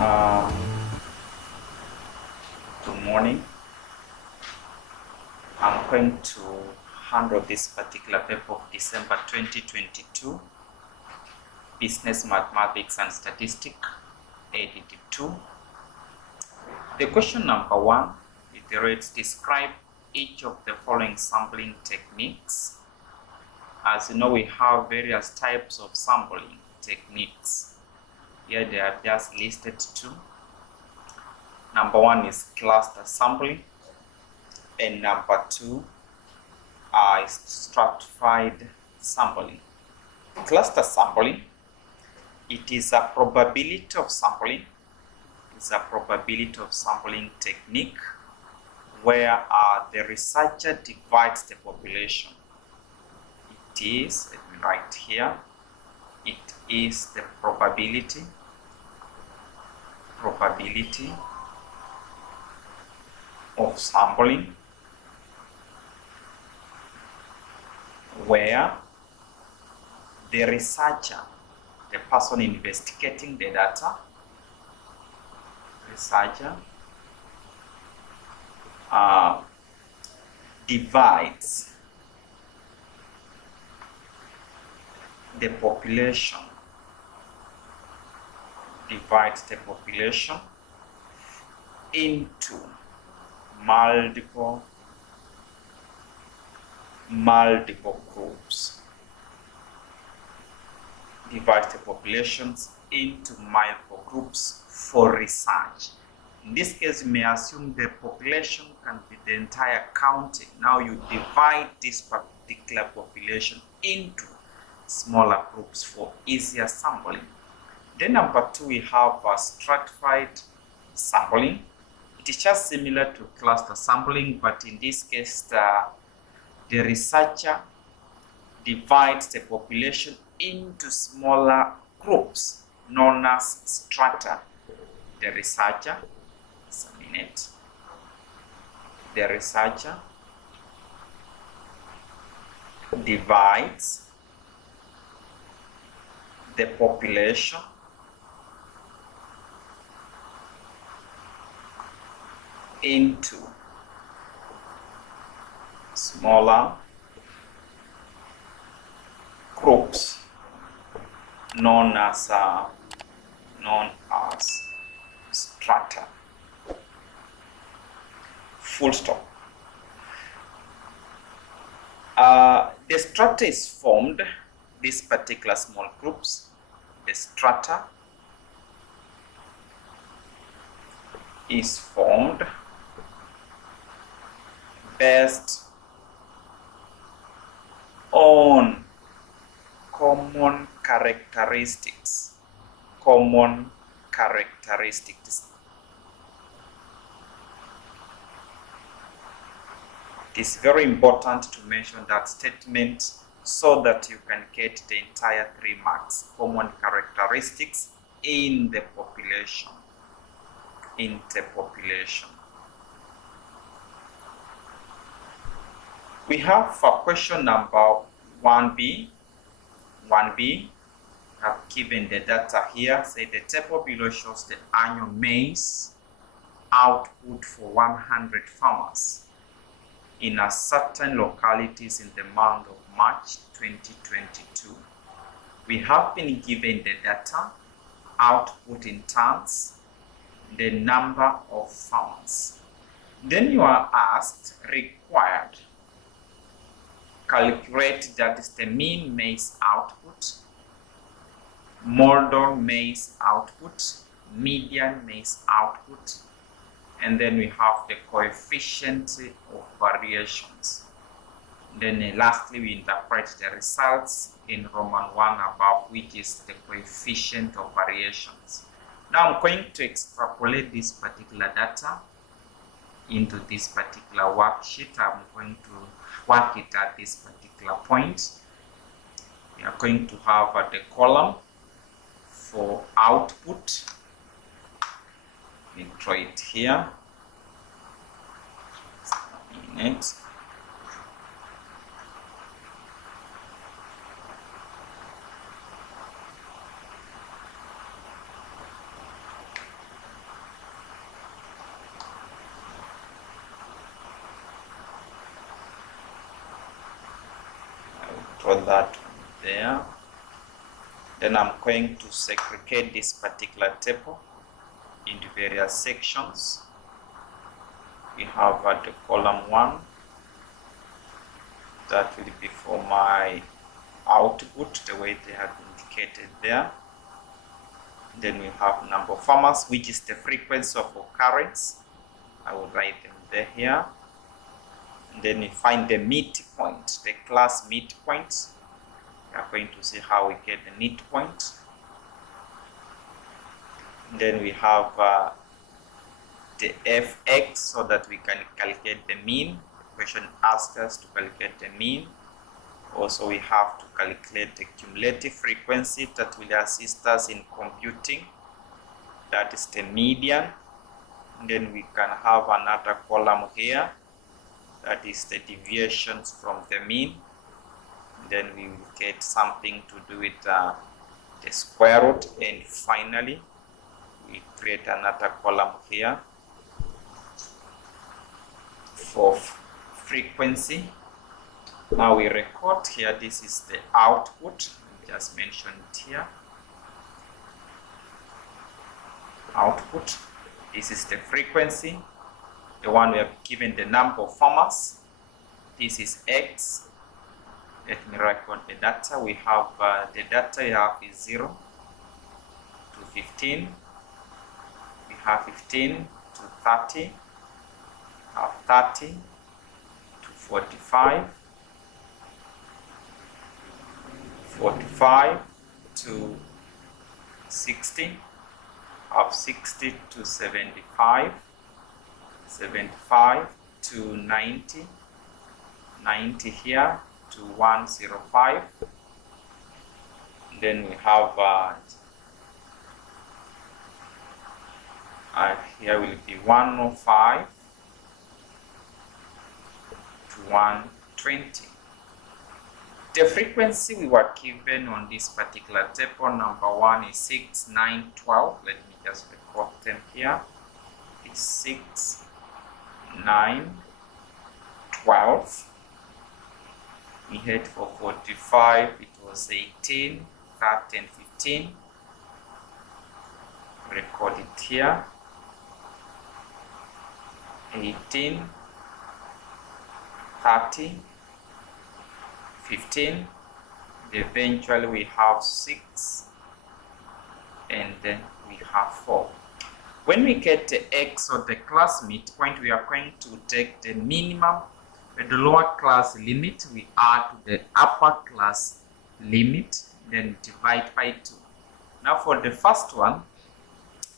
Uh, Good morning. I'm going to handle this particular paper of December 2022, Business Mathematics and Statistics, edited 2. The question number 1 iterates, describe each of the following sampling techniques. As you know, we have various types of sampling techniques. Here they are just listed 2. Number 1 is cluster sampling, and number 2 is stratified sampling. Cluster sampling, it is a probability of sampling. It's a probability of sampling technique where the researcher divides the population. It is, let me write here, it is the probability of sampling where the researcher, the person investigating the data, divides the population, into multiple groups. Divides the populations into multiple groups for research. In this case, you may assume the population can be the entire county. Now you divide this particular population into smaller groups for easier sampling. Then number 2, we have stratified sampling. It is just similar to cluster sampling, but in this case, the researcher divides the population into smaller groups known as strata. The researcher divides the population into smaller groups known as strata. Full stop. The strata is formed, these particular small groups. The strata is formed based on common characteristics. It is very important to mention that statement so that you can get the entire 3 marks. Common characteristics in the population. We have for question number 1B. I've given the data here. Say the table below shows the annual maize output for 100 farmers in a certain localities in the month of March 2022. We have been given the data, output in tons, the number of farmers. Then you are asked, required, calculate that is the mean maize output, model maize output, median maize output, and then we have the coefficient of variations. Then lastly, we interpret the results in Roman 1 above, which is the coefficient of variations. Now I'm going to extrapolate this particular data into this particular worksheet. I'm going to work it at this particular point. We are going to have the column for output. We draw it here. Next. for that one there. Then I'm going to segregate this particular table into various sections. We have the column 1, that will be for my output, the way they have indicated there. Then we have number of farmers, which is the frequency of occurrence. I will write them there here. And then we find the midpoint, the class midpoint. We are going to see how we get the midpoint. And then we have the fx, so that we can calculate the mean. The question asks us to calculate the mean. Also, we have to calculate the cumulative frequency that will assist us in computing. That is the median. And then we can have another column here. That is the deviations from the mean. And then we will get something to do with the square root. And finally, we create another column here for frequency. Now we record here, this is the output, just mentioned here. Output, this is the frequency, the one we have given the number of farmers. This is X. Let me record the data. We have the data we have is 0 to 15. We have 15 to 30. We have 30 to 45. 45 to 60, of 60 to 75, 75 to 90, 90 here to 105. Then we have here will be 105 to 120. The frequency we were given on this particular table, number 1 is 6, 9, 12. Let me just record them here. It's 6, 9, 12. We had for 45, it was 18, 30, and 15. Record it here. 18, 30, 15, eventually we have 6, and then we have 4. When we get the X, or the class midpoint, we are going to take the minimum, the lower class limit, we add to the upper class limit, then divide by 2. Now for the first one,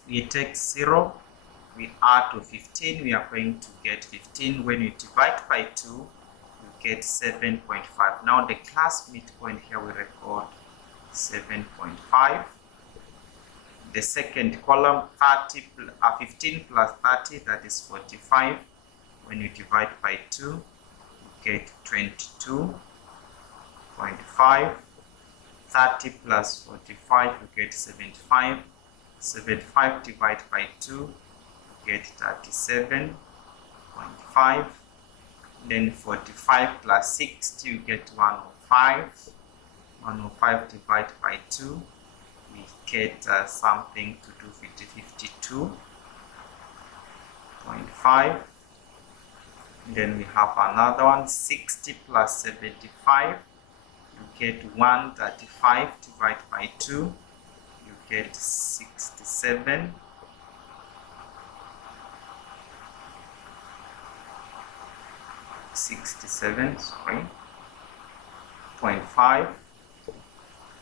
we take 0, we add to 15, we are going to get 15. When we divide by 2, get 7.5. Now the class midpoint here we record 7.5. The second column, 15 plus 30, that is 45. When you divide by 2, you get 22.5. 30 plus 45, you get 75. 75 divided by 2, you get 37.5. Then 45 plus 60, you get 105. 105 divided by 2, we get something to do with 52.5. Then we have another one, 60 plus 75, you get 135 divided by 2, you get 67. 0.5.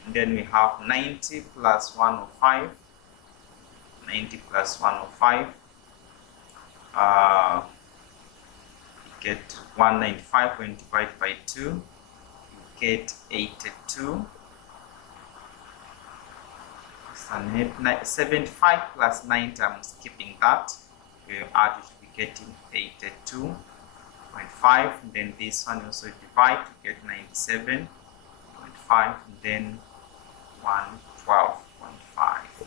And then we have 90 plus 105. 90 plus 105. You get 195 when divided by 2. You get 82. 75 plus 90, I'm skipping that. We add it, we get 82.5. Then this one also divide to get 97.5. Then 112.5.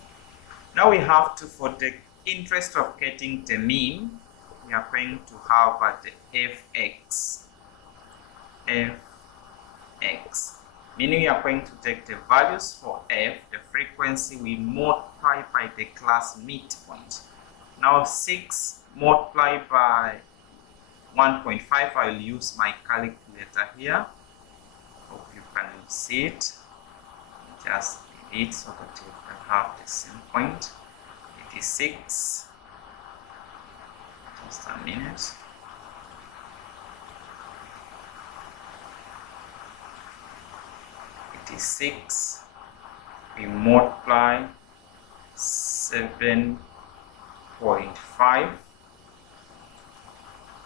Now we have to, for the interest of getting the mean, we are going to have the fx. meaning we are going to take the values for f, the frequency, we multiply by the class midpoint. Now 6 multiplied by 1.5, I will use my calculator here. Hope you can see it. Just delete so that you can have the same point. It is 6. Just a minute. It is 6. We multiply 7.5.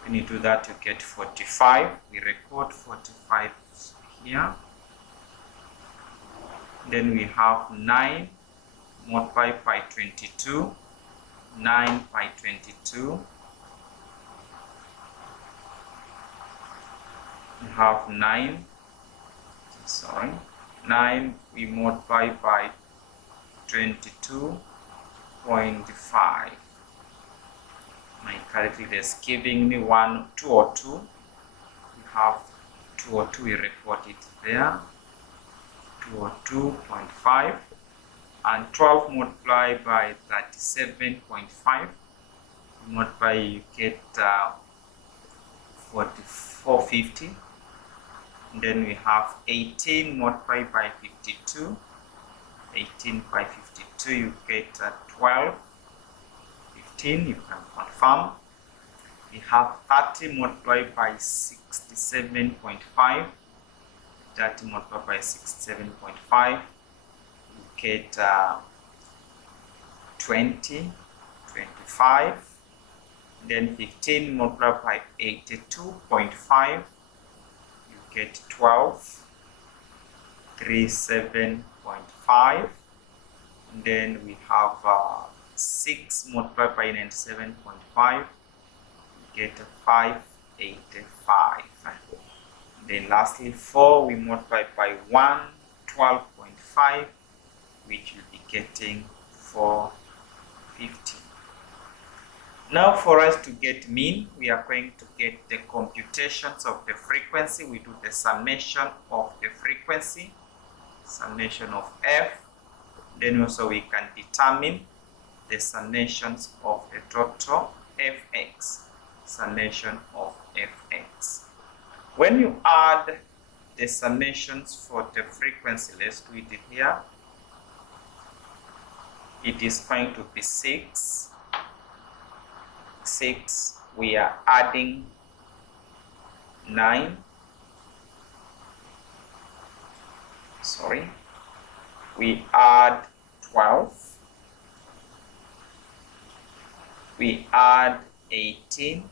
When you do that, you get 45. We record 45 here. Then we have 9 multiplied by 22. 9 by 22. We have 9. 9 we multiply by 22.5. My calculator is giving me 202. We have 202, we record it there. 202.5. And 12 multiplied by 37.5. Multiply, you get 450. And then we have 18 multiplied by 52. 18 by 52, you get 12. 15, you can confirm. We have 30 multiplied by 67.5. 30 multiplied by 67.5. You get 20, 25. Then 15 multiplied by 82.5. Get 12, 37.5. Then we have 6 multiplied by 97.5. Get 585. Then lastly 4 we multiply by 112.5, which will be getting 450. Now for us to get mean, we are going to get the computations of the frequency. We do the summation of the frequency, summation of f. Then also we can determine the summations of the total fx, summation of fx. When you add the summations for the frequency, let's do it here. It is going to be 6. 6, we are adding 9. We add 12. We add 18.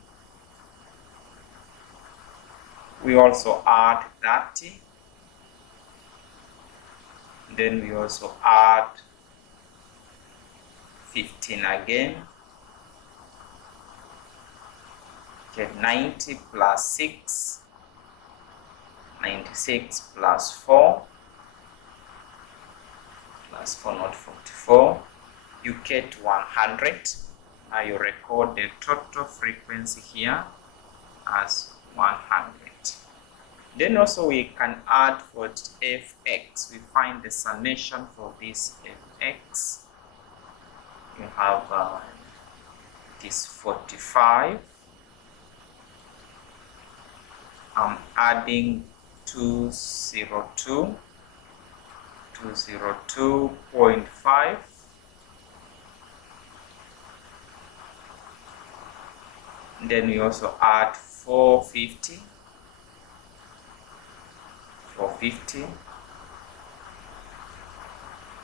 We also add 30. Then we also add 15 again. Get 90 plus 6, 96 plus 4, not 44, you get 100. Now you record the total frequency here as 100. Then also we can add for fx. We find the summation for this fx. You have this 45. I'm adding 202.5. Then we also add 450.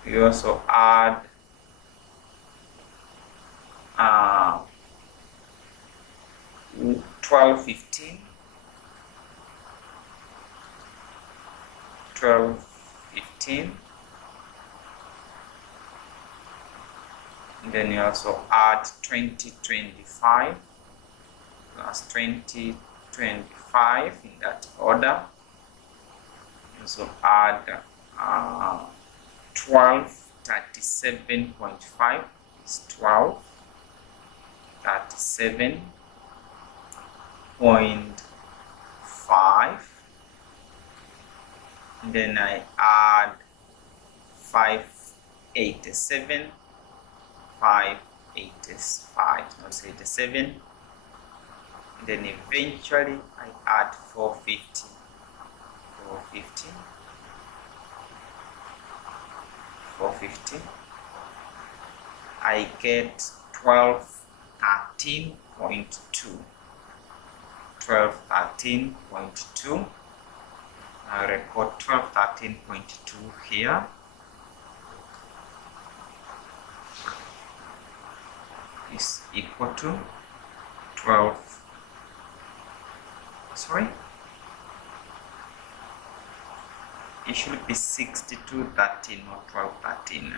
We also add 1215. And then you also add 2025 plus 2025 in that order. You also add 1237.5 is 1237.5. and then I add 587, 585, not 87, and then eventually I add 450, 450, 450. I get 1213.2. 1213.2. I record 1213.2 here. Is equal to 12. Sorry. It should be 6213, not 1213.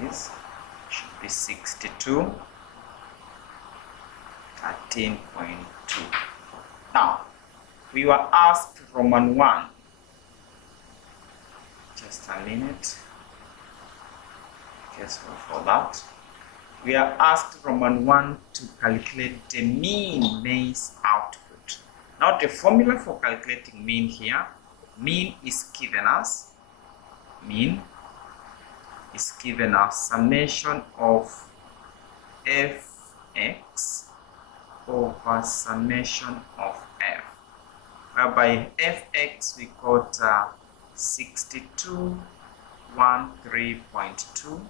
This should be 62 13.2. Now we were asked Roman 1. Just a minute. Guess for that. We are asked Roman 1 to calculate the mean maize output. Now the formula for calculating mean here, mean is given as summation of fx over summation of f, whereby fx we got 6213.2.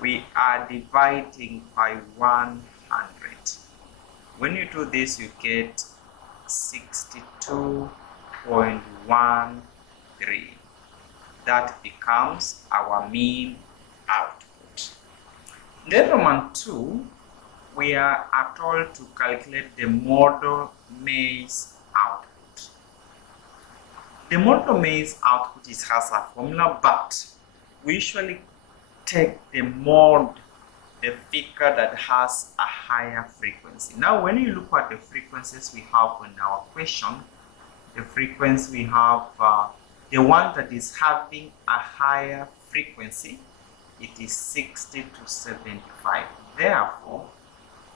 we are dividing by 100. When you do this, you get 62.13. That becomes our mean output. Then Roman 2, we are told to calculate the model maize output. The model maize output has a formula, but we usually take the figure that has a higher frequency. Now when you look at the frequencies we have in our question, the frequency we have the one that is having a higher frequency, it is 60 to 75. Therefore,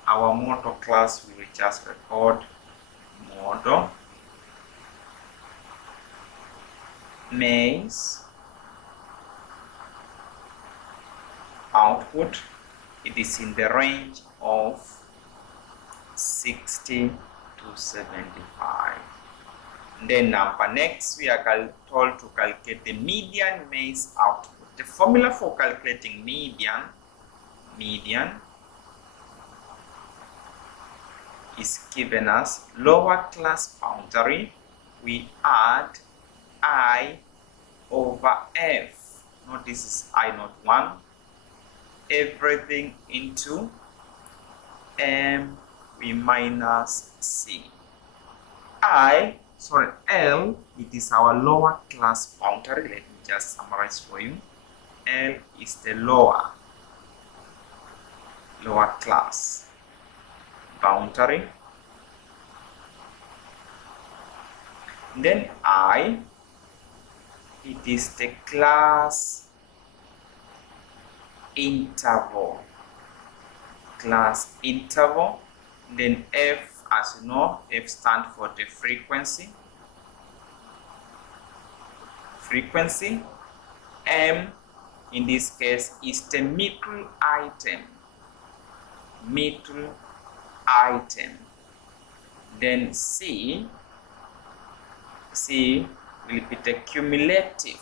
our model class will just record model maize output. It is in the range of 60 to 75. Then number next, we are told to calculate the median maize output. The formula for calculating median is given as lower class boundary. We add I over F. Note this is I not 1. Everything into M, we minus C. L, it is our lower class boundary. Let me just summarize for you. L is the lower class boundary. Then I, it is the class interval. Then F, as you know, F stands for the frequency. M, in this case, is the middle item. Then C will be the cumulative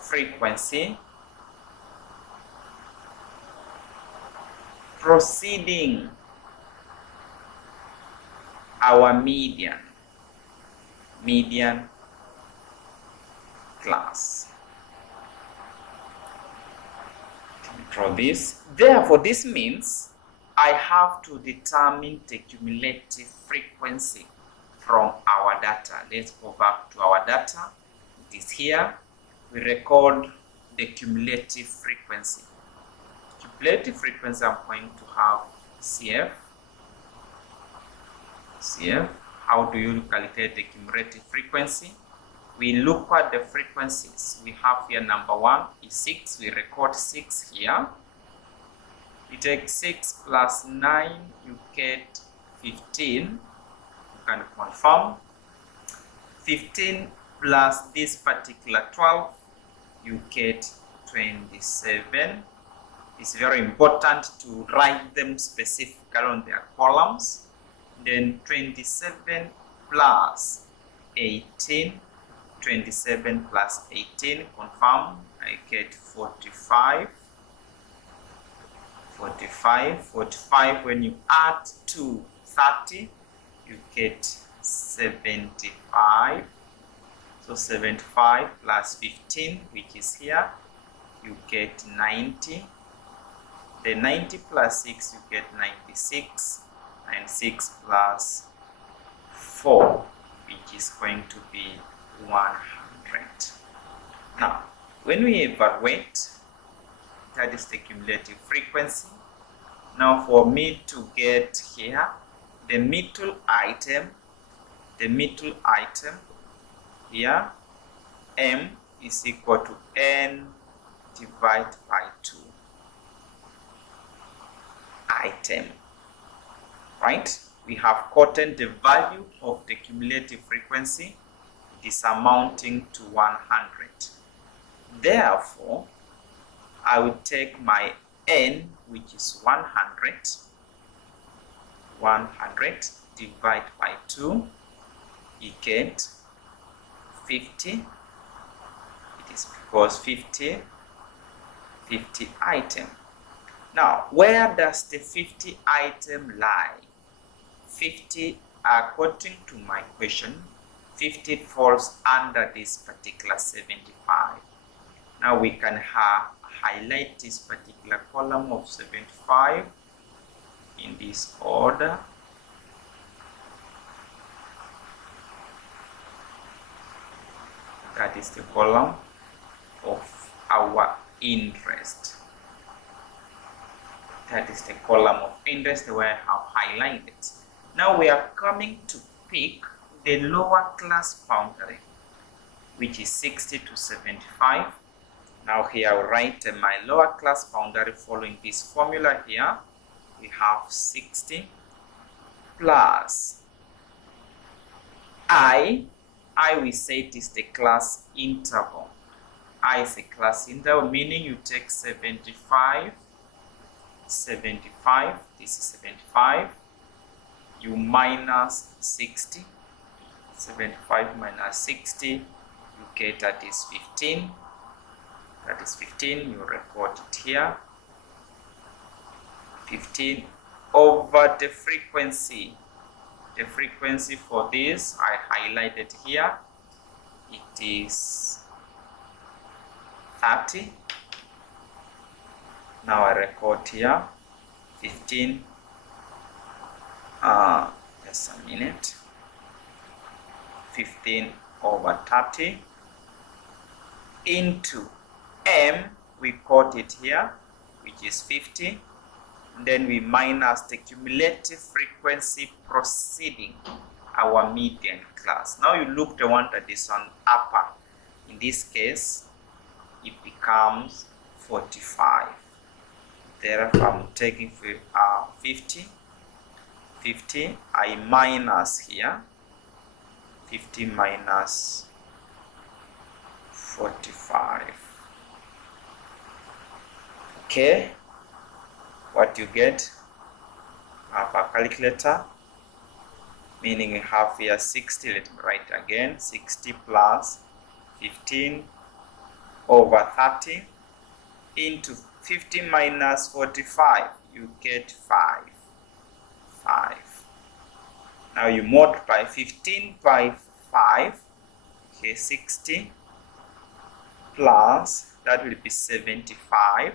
frequency preceding our median class. Draw this. Therefore, this means I have to determine the cumulative frequency from our data. Let's go back to our data. It is here. We record the cumulative frequency. Cumulative frequency, I'm going to have CF CF. How do you calculate the cumulative frequency? We look at the frequencies. We have here number 1 is 6. We record 6 here. You take 6 plus 9, you get 15. You can confirm. 15 plus this particular 12, you get 27. It's very important to write them specifically on their columns. Then 27 plus 18. 27 plus 18, confirm, I get 45. 45 when you add to 30, you get 75. So 75 plus 15, which is here, you get 90. Then 90 plus 6, you get 96. And 6 plus 4, which is going to be 100. Now, when we evaluate, that is the cumulative frequency. Now, for me to get here, the middle item here, M is equal to N divided by 2. Item, right? We have gotten the value of the cumulative frequency. It is amounting to 100. Therefore, I will take my N, which is 100. 100 divided by 2, you get 50. It is because 50 item. Now, where does the 50 item lie? 50, according to my question, 50 falls under this particular 75. Now we can highlight this particular column of 75 in this order. That is the column of our interest. That is the column of interest where I have highlighted. Now we are coming to pick the lower class boundary, which is 60 to 75. Now here I will write my lower class boundary following this formula here. We have 60 plus I we say it is the class interval. I is a class interval, meaning you take 75, this is 75, you minus 60, 75 minus 60, you get that is 15. That is 15, you record it here. 15 over the frequency. The frequency for this, I highlighted here. It is 30. Now I record here 15. Just a minute. 15 over 30 into M, we quote it here, which is 50. Then we minus the cumulative frequency preceding our median class. Now you look the one that is on upper. In this case, it becomes 45. Therefore, I'm taking 50. I minus here. 50 minus 45. Okay. What you get? Have a calculator. Meaning we have here 60. Let me write again. 60 plus 15 over 30 into 50 minus 45. You get 5. Now you multiply 15 by 5. Okay, 60 plus, that will be 75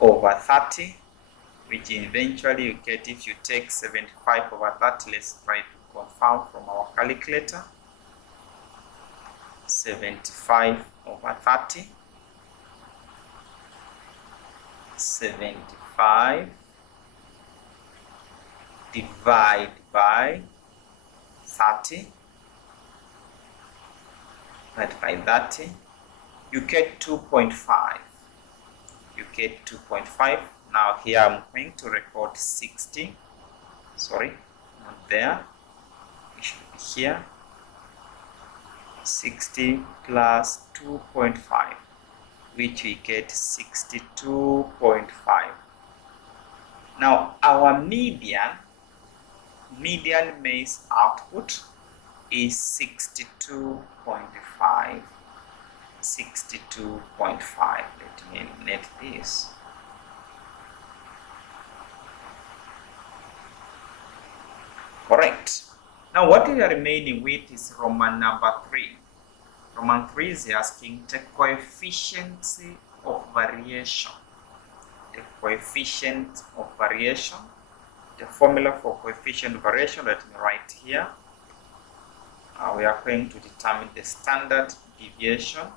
over 30, which eventually you get if you take 75 over 30. Let's try to confirm from our calculator. 75 over 30. 75 divide by 30, you get 2.5. You get 2.5. Now here I'm going to record 60. Sorry, not there. It should be here. 60 plus 2.5, which we get 62.5. Now our median maize output is 62.5. 62.5. Let me net this. Correct. Now what we are remaining with is Roman number 3. Roman 3 is asking the coefficient of variation. The coefficient of variation. The formula for coefficient of variation, let me write here. We are going to determine the standard deviation,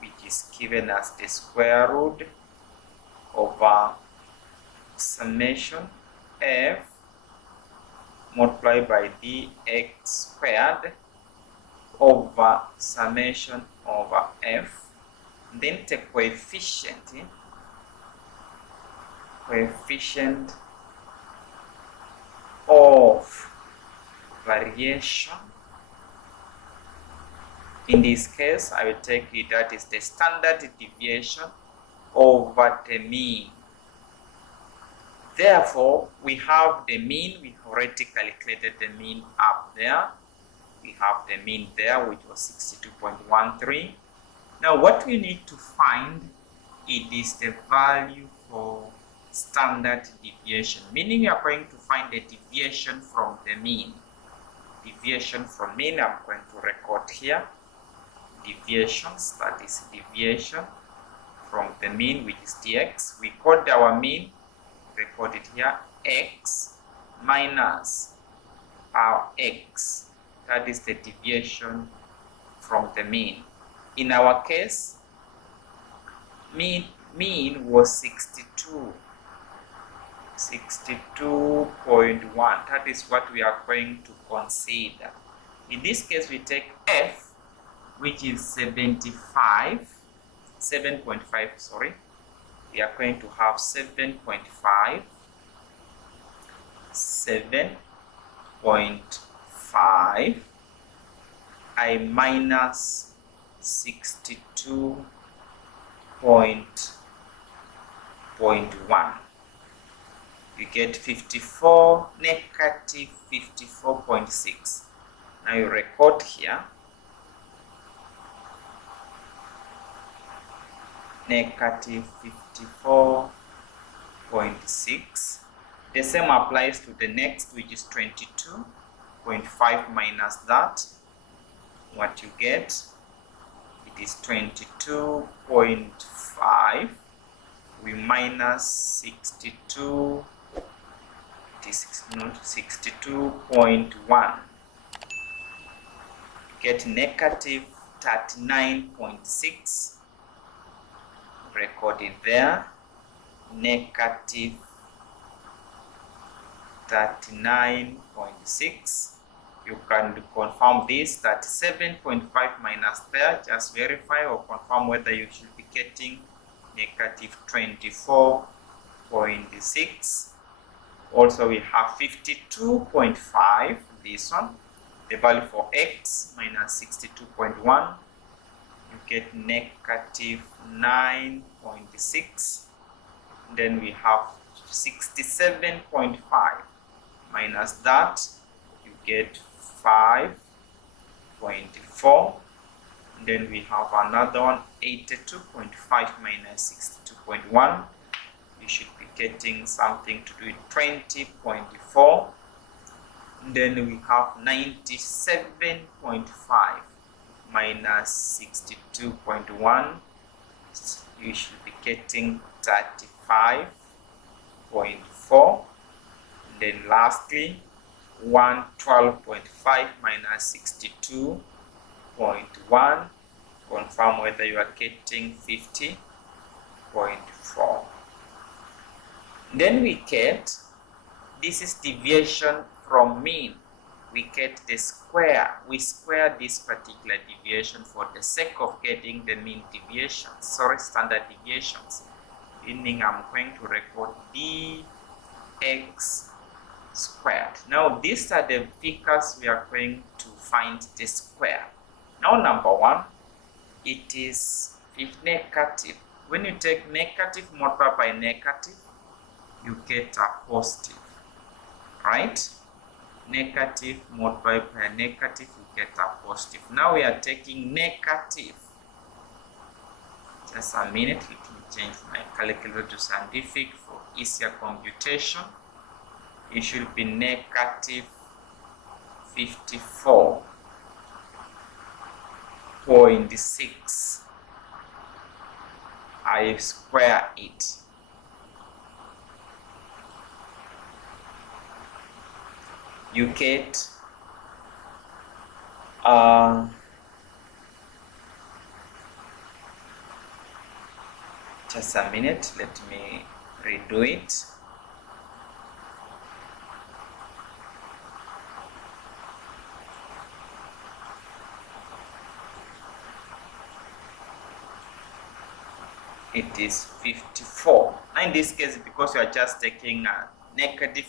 which is given as the square root over summation f multiplied by dx squared over summation over f. Then the coefficient of variation. In this case, I will take it that is the standard deviation over the mean. Therefore, we have the mean. We already calculated the mean up there. We have the mean there, which was 62.13. Now, what we need to find, it is the value for standard deviation, meaning we are going to find the deviation from the mean. Deviation from mean, I'm going to record here. Deviations, that is deviation from the mean, which is dx. We called our mean, record it here, x minus our x. That is the deviation from the mean. In our case, mean was 62.1. That is what we are going to consider. In this case, we take f, which is 7.5, sorry. We are going to have 7.5, 7.5, I minus 62.1. You get 54, negative 54.6. Now you record here. Negative 54.6. The same applies to the next, which is 22.5 minus that. What you get, it is 22.5. We minus 62. It is 62.1. Get negative 39.6. Record it there. Negative 39.6. You can confirm this, that 7.5 minus there, just verify or confirm whether you should be getting negative 24.6. Also we have 52.5, this one, the value for x minus 62.1, you get negative 9.6. Then we have 67.5 minus that, you get 5.4. Then we have another one, 82.5 minus 62.1. You should be getting something to do with 20.4. Then we have 97.5 minus 62.1. You should be getting 35.4. Then lastly, 112.5 minus 62.1. Confirm whether you are getting 50.4. Then we get this is deviation from mean. We get the square. We square this particular deviation for the sake of getting the mean deviations, standard deviations. Meaning I'm going to record dx squared. Now these are the figures we are going to find the square. Now number one, it is negative. When you take negative multiplied by negative, you get a positive, right? Negative multiplied by negative, you get a positive. Now we are taking negative. Just a minute, let me change my calculator to scientific for easier computation. It should be negative 54.6. I square it. You get just a minute, let me redo it. It is 54. Now in this case, because you are just taking negative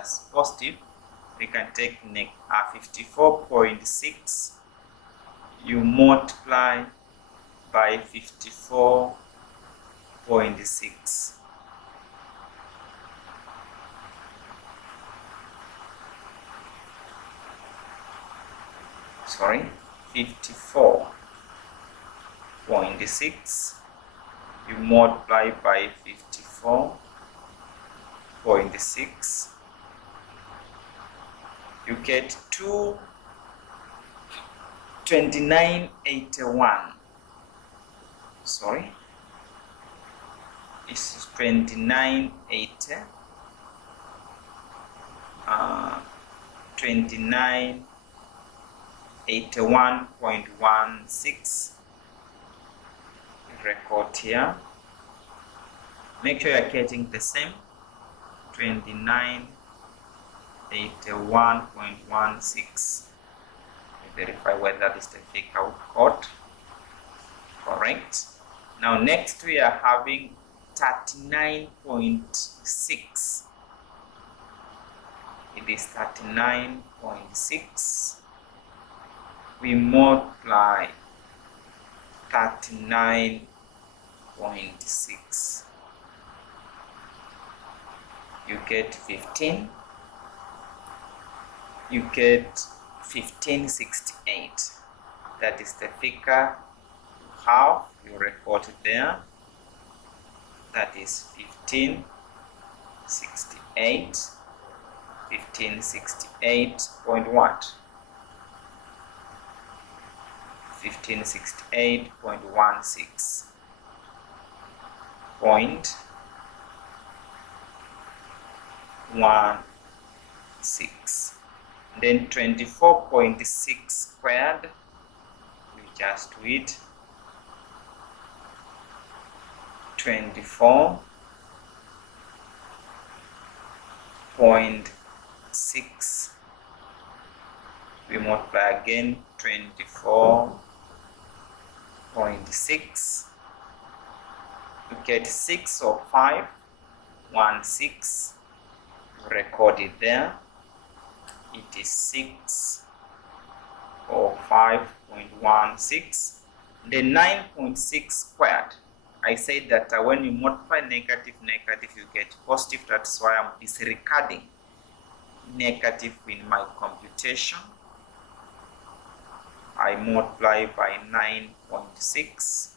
as positive, we can take 54.6. You multiply by 54.6. Sorry, 54.6. You multiply by 54.6. You get 2981. Sorry, this is 2980. 2981.16. Record here. Make sure you're getting the same. 2981.16. Verify whether that is the figure code. Correct. Now next we are having 39.6. It is 39.6. We multiply 39.6. You get 15. You get 1568. That is the figure you have. You record it there. That is 1568. 1568.1. 1568.16. Point 16. Then 24.6 squared, we just do it. 24.6. We multiply again. 24.6. You get 6 or 5. 1 6. Record it there. It is 6 or 5.16. The 9.6 squared. I said that when you multiply negative, you get positive. That's why I'm disregarding negative in my computation. I multiply by 9.6.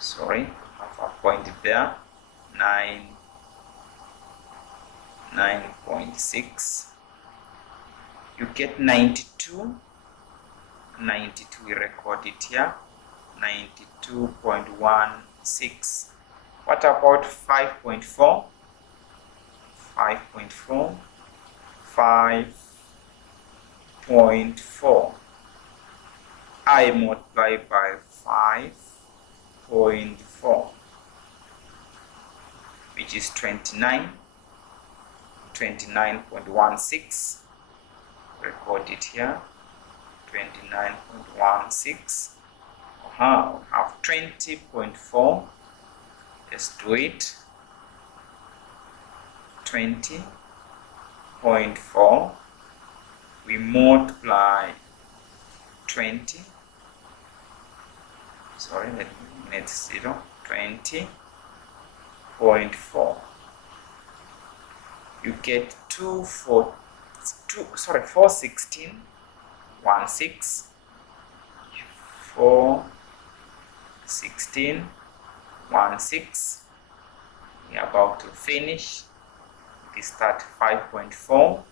Sorry, I have a point there. 9.6. You get 92. 92, we record it here. 92.16. What about 5.4? 5.4. 5.4. I multiply by 5.4, which is 29. 29.16. Record it here. 29.16. We have 20.4. Let's do it. 20.4. We multiply 20. Sorry, let's 0. 20.4. You get 416. 16. 416. 16. We are about to finish. We start 5.4.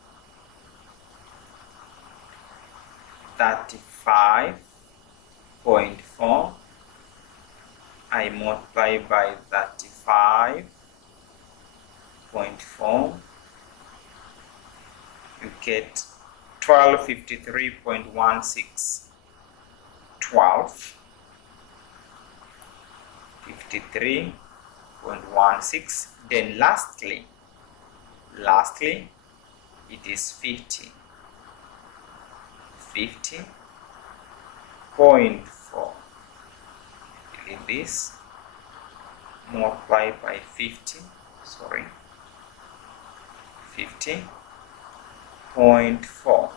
35.4. I multiply by 35.4. You get 1253.16. 1253.16. Then lastly it is 50. 50.4. Delete this. Multiply by 50. Sorry. 50.4.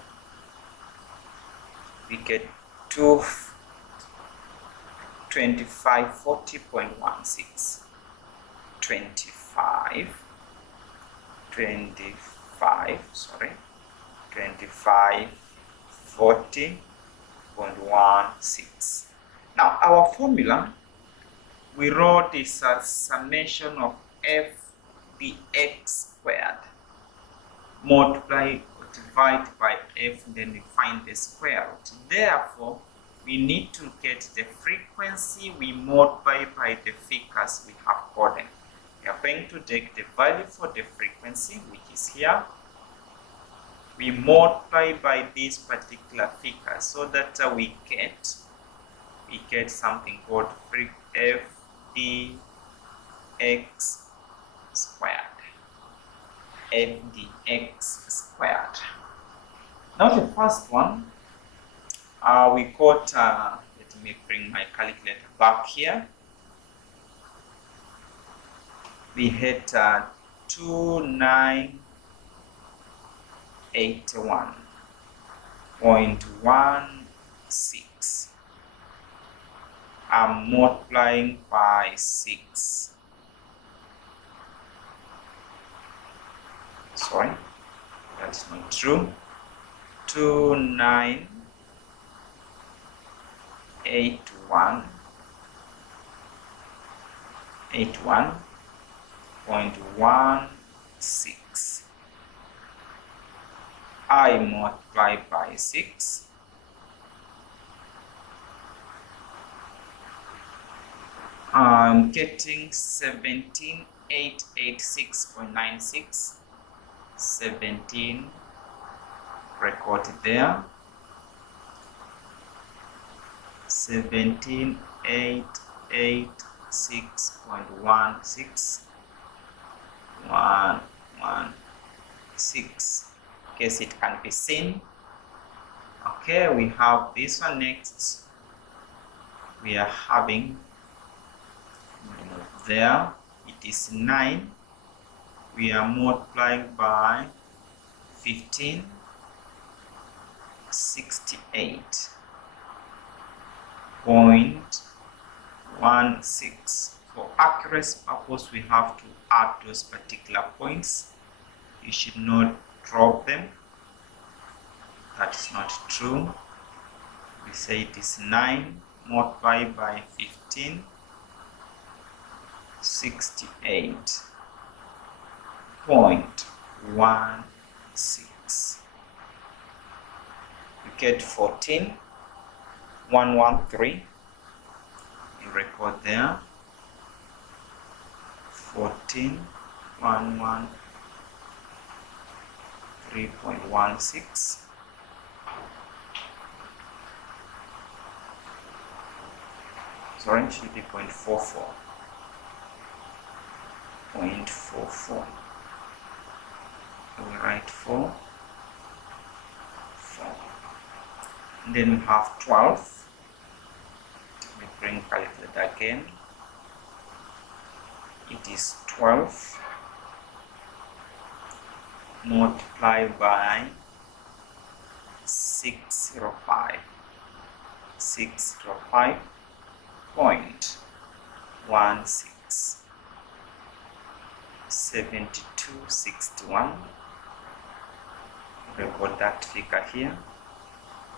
We get 2540.16. 2540.16. Now our formula, we wrote this as summation of f dx squared. Multiply or divide by f, then we find the square root. Therefore, we need to get the frequency, we multiply by the figures we have coded. We are going to take the value for the frequency, which is here. We multiply by this particular figure so that we get something called f dx squared. F dx squared. Now the first one, we got, let me bring my calculator back here. We had 2981.16. I'm multiplying by 6. Sorry, that's not true. 2981.16. I multiply by 6. I'm getting 17886.96. 17, record there. 17886.16. 116. Guess it can be seen. Okay, we have this one next. We are having there, it is 9. We are multiplying by 1568.16. For accuracy purpose, we have to add those particular points. You should not drop them. That is not true. We say it is 9 multiplied by 1568.16. You get 14,113. You record there. 14,113.16. Sorry, it should be 0.44. 0.44. we write 4. And then we have 12. We bring calculator again. It is 12 multiplied by 605. 605.16. 7261. Record that figure here.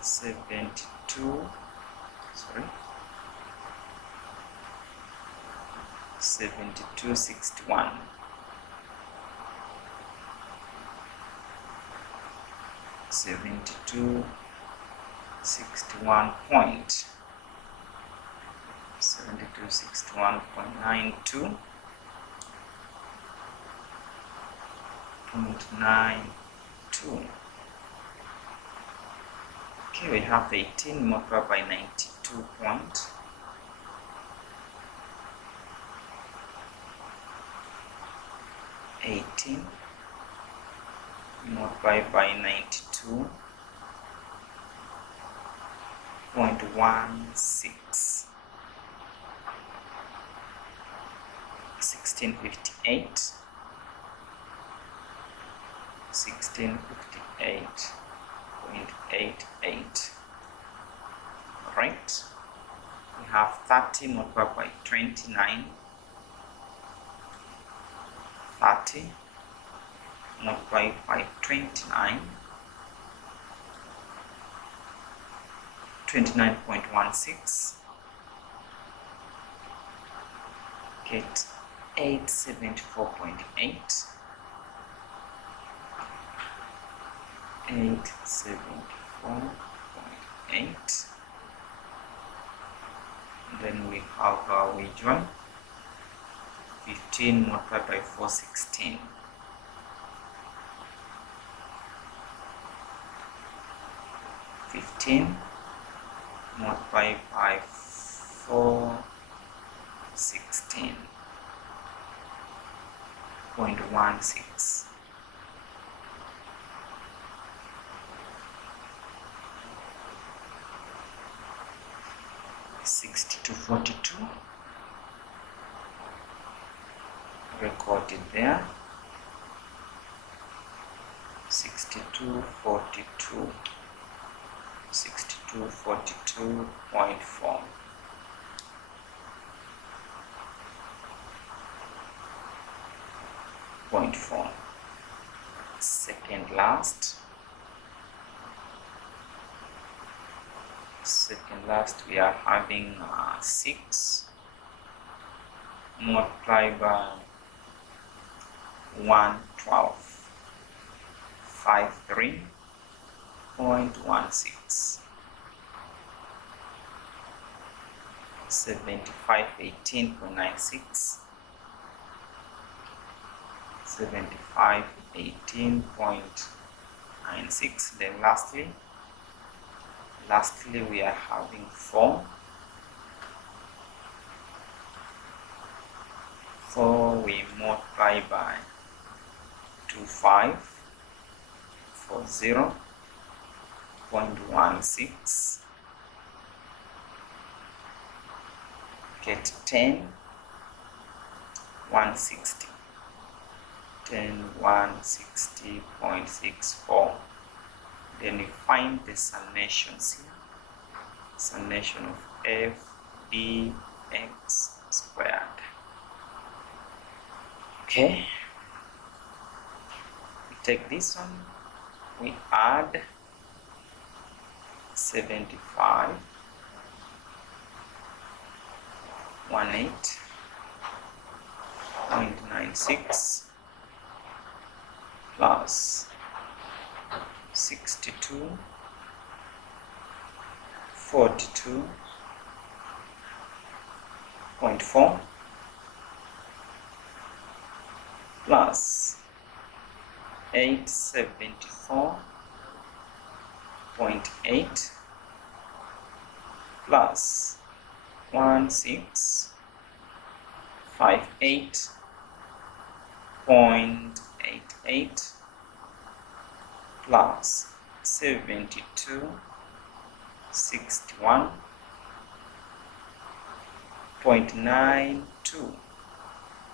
7261. 7261.92. Okay, we have 18 multiplied by 92 point. 18 multiplied by 92.16. 1658. 1658.88. Right. We have 30 multiplied by 29. 30 multiplied by 29. 29.16. Get 874.8. 874.8. Then we have our wage one. 15 multiplied by 416. 15 multiplied by 416.16. 6242. Recorded there. 6242. 6242.4. Second last we are having 6 multiplied by 112. 53.16. 7518.96. 7518.96. Then lastly we are having 4 we multiply by 2540.16. Get 160. 160.64. Then we find the summations here. Summation of f dx squared. Okay. We take this one. We add 75. 18.96 plus 62.42.4 plus 874.8 plus 1658.88 plus 7261.92.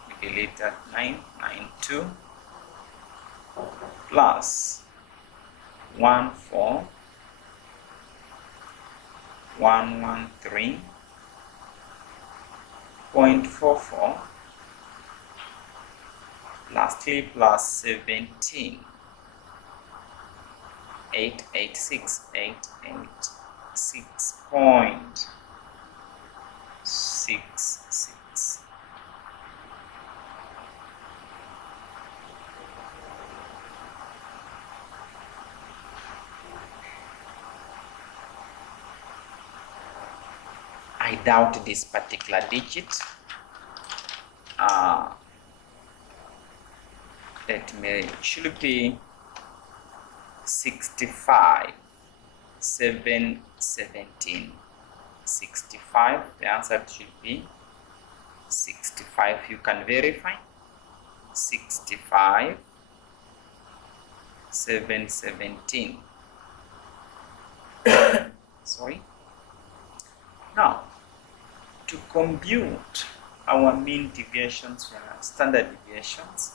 We delete that 992 plus 14113.44 lastly plus 17,886.66. I doubt this particular digit. It should be 65,717. 65. The answer should be 65. You can verify. 65,717. Sorry. Now, to compute our mean deviations and standard deviations,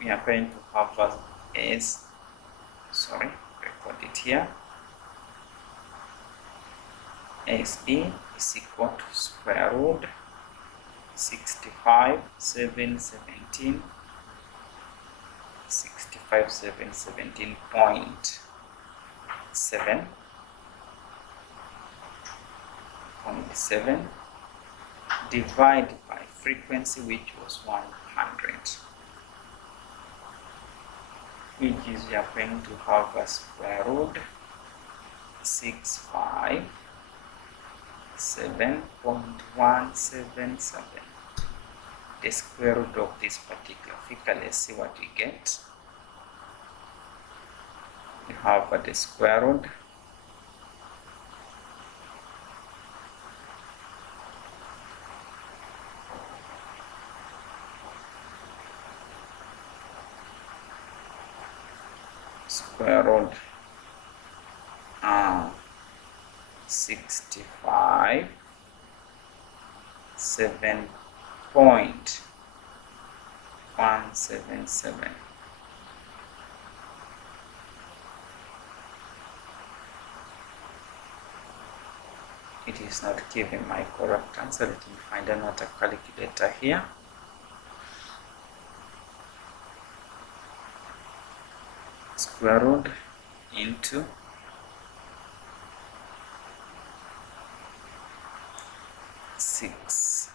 we are going to have record it here. SE is equal to square root 65,717. 65,717.7 divided by frequency, which was 100, which is we are going to have a square root 657.177. The square root of this particular figure. Let's see what we get. We have the square root root 65,7.177. It is not giving my correct answer. Let me find another calculator here. Square root into 6.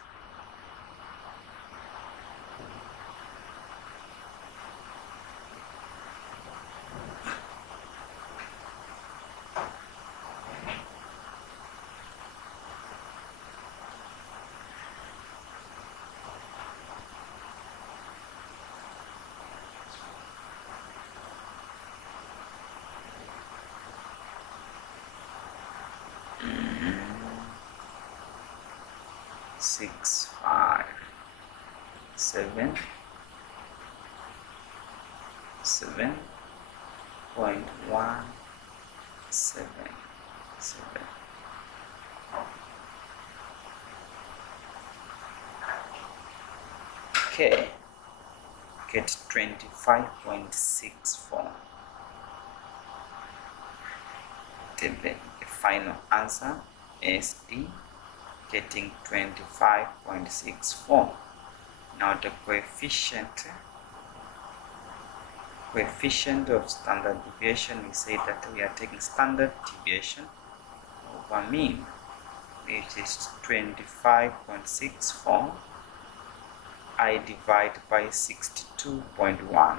Six, 5, 7, 7.177. Okay, get 25.64. The final answer is D, getting 25.64. Now the coefficient of standard deviation, we say that we are taking standard deviation over mean, which is 25.64. I divide by 62.1.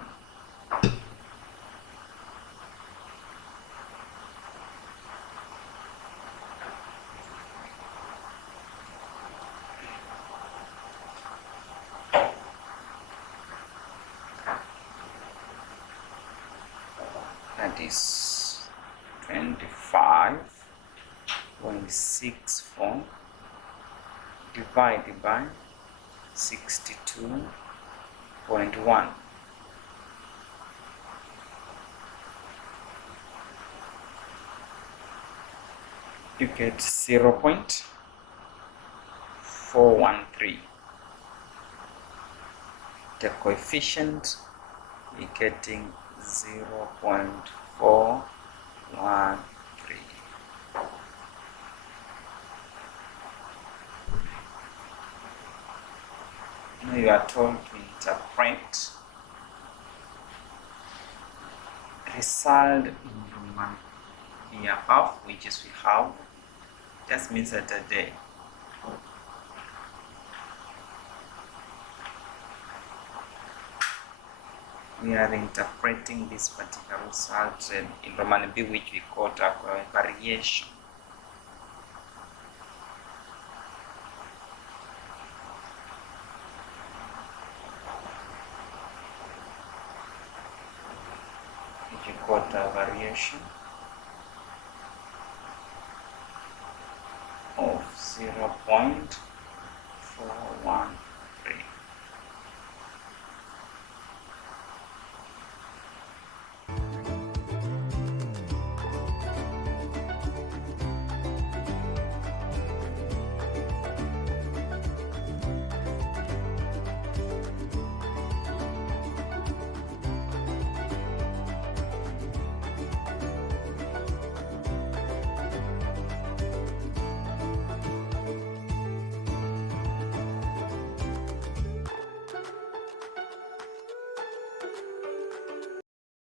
That is 25.64 divided by 62.1. you get 0.413. The coefficient, you're getting 0.413. Now you are told to interpret result in Roman the above, which is we have, just means that today we are interpreting this particular result in Roman B, which we call a variation. Which we call a variation of 0.413.